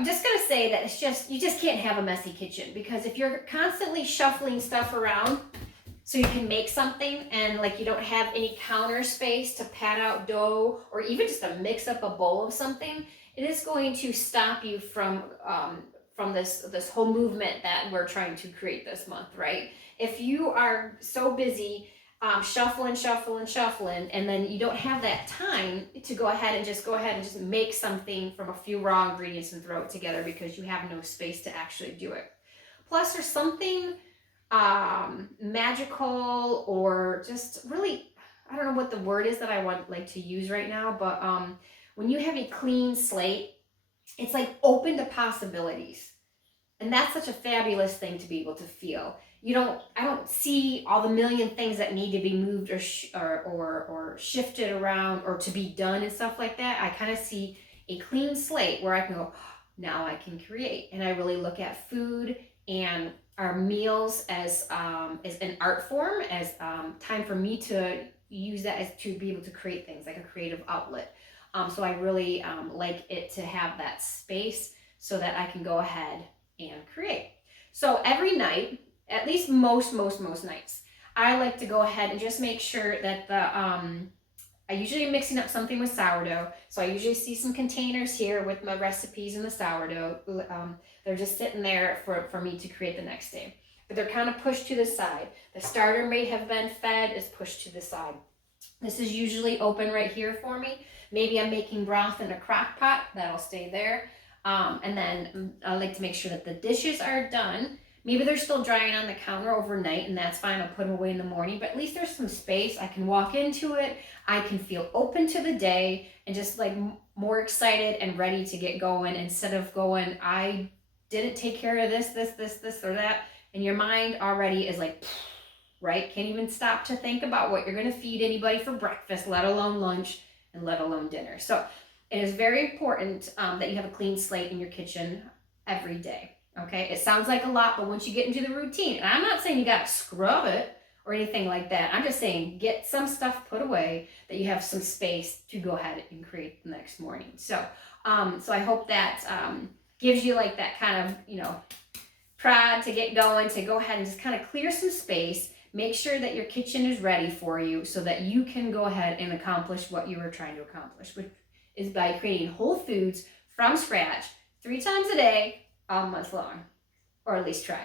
I'm just going to say that you just can't have a messy kitchen, because if you're constantly shuffling stuff around so you can make something, and like you don't have any counter space to pat out dough or even just to mix up a bowl of something, it is going to stop you from this whole movement that we're trying to create this month, right? If you are so busy shuffling, and then you don't have that time to go ahead and just make something from a few raw ingredients and throw it together because you have no space to actually do it. Plus, there's something magical, or just really, I don't know what the word is that I want like to use right now, but when you have a clean slate, it's like open to possibilities. And that's such a fabulous thing to be able to feel. I don't see all the million things that need to be moved or shifted around or to be done and stuff like that. I kind of see a clean slate where I can go, now I can create. And I really look at food and our meals as an art form, as time for me to use that as to be able to create things, like a creative outlet. So I really like it to have that space so that I can go ahead and create. So every night, at least most nights, I like to go ahead and just make sure that I usually am mixing up something with sourdough. So I usually see some containers here with my recipes in the sourdough. They're just sitting there for me to create the next day. But they're kind of pushed to the side. The starter may have been fed, is pushed to the side. This is usually open right here for me. Maybe I'm making broth in a crock pot, that'll stay there. And then I like to make sure that the dishes are done. Maybe they're still drying on the counter overnight, and that's fine. I'll put them away in the morning, but at least there's some space. I can walk into it. I can feel open to the day and just like more excited and ready to get going, instead of going, I didn't take care of this, or that. And your mind already is like, right? Can't even stop to think about what you're going to feed anybody for breakfast, let alone lunch, and let alone dinner. So it is very important that you have a clean slate in your kitchen every day. Okay, it sounds like a lot, but once you get into the routine, and I'm not saying you got to scrub it or anything like that. I'm just saying get some stuff put away that you have some space to go ahead and create the next morning. So, so I hope that gives you like that kind of, prod to get going, to go ahead and just kind of clear some space. Make sure that your kitchen is ready for you so that you can go ahead and accomplish what you were trying to accomplish, which is by creating whole foods from scratch 3 times a day, all month long, or at least try.